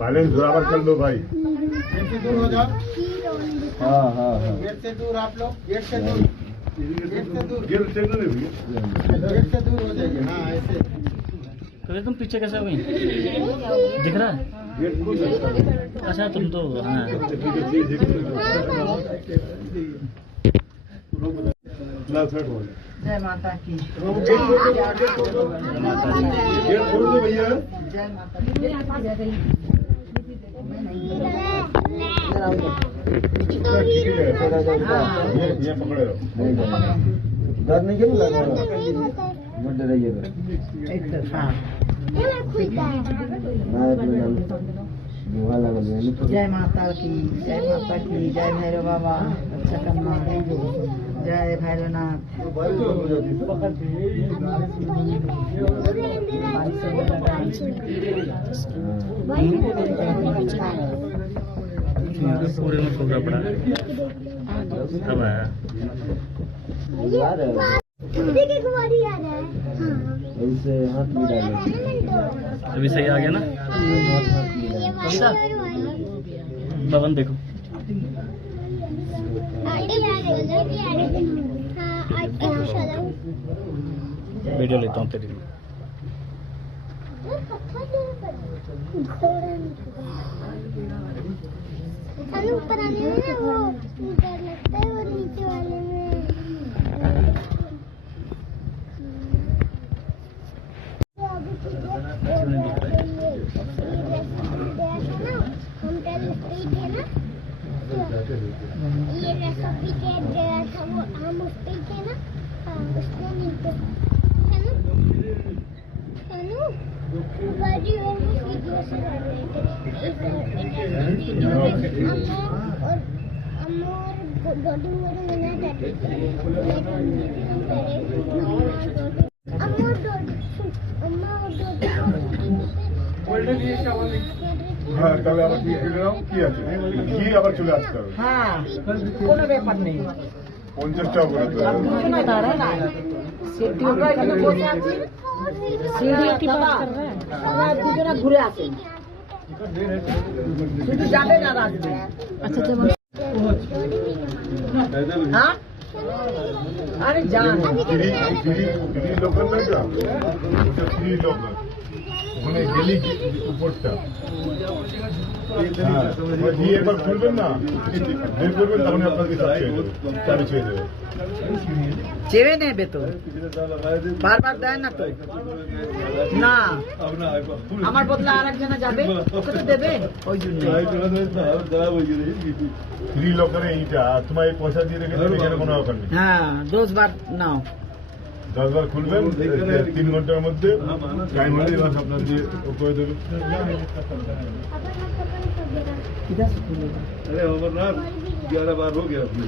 Balance बराबर कर लो भाई। गेट से दूर हो जाओ। हाँ हाँ हाँ। गेट से दूर आप लोग, गेट से दूर, गेट से दूर, गेट से दूर है भैया। गेट से दूर हो जाइए। हाँ ऐसे। तो तुम पीछे कैसे हो गई? दिख रहा है? गेट खुल सकता है। अच्छा तुम तो हाँ। जय माता की। गेट खोल दो भैया। जय माता की। ठीक है, ये पकड़े रहो। डर नहीं क्यों लगा? मत डराइए। एक तरफा। जय माता की, जय माता की, जय भैरव बाबा अच्छा करना। जय भैरवनाथ। पूरे में टूटा पड़ा है। कब आया? ऐसे हाथ में डालो। अभी सही आ गया ना? पवन देखो। वीडियो लेता हूँ तेरी। ऊपर आने में ना वो डर लगता है और नीचे वाले में ये रेसिपी के गया था वो हम उस पे थे ना। उसने नीचे है ना बाजी और वीडियो से और बॉडी मेरे में जाती थी। হ্যাঁ তাহলে আবার কি আছে কি আবার চলে আসতে হবে। হ্যাঁ কোনো ব্যাপার নেই। 50 টাকা করে দেবো। দুজনে দাঁড়ায় না সেটি আমরা এখানে বসে আছি। সিঁড়ি কি পাস কর रहे हैं? আমরা দুজনে ঘুরে আসি। শুধু যাবে না আসবে। আচ্ছা যেমন হ্যাঁ আরে যান ফ্রি লোকাল না এটা ওটা ফ্রি লোকাল ওখানে গেলি উপরটা দিয়ে একবার খুলবেন না বের করবেন তখন আপনাকে চাবি ছেড়ে দেবে। চেয়ে নেবে তো বারবার দেয় না তো না আমার বদলে আর একজনে যাবে ওকে তো দেবে ওই জন্য ফ্রি লোকালে এইটা আর তোমার এই পয়সা দিয়ে রেখে দেবে এখানে কোনো ব্যাপার নেই। হ্যাঁ 10 বার নাও 10 বার খুলবেন 3 ঘন্টার মধ্যে টাইম হলে এবার আপনার দিয়ে করে দেবে। किधर से खुलेगा? अरे ओवरनाथ 11 बार हो गया अपने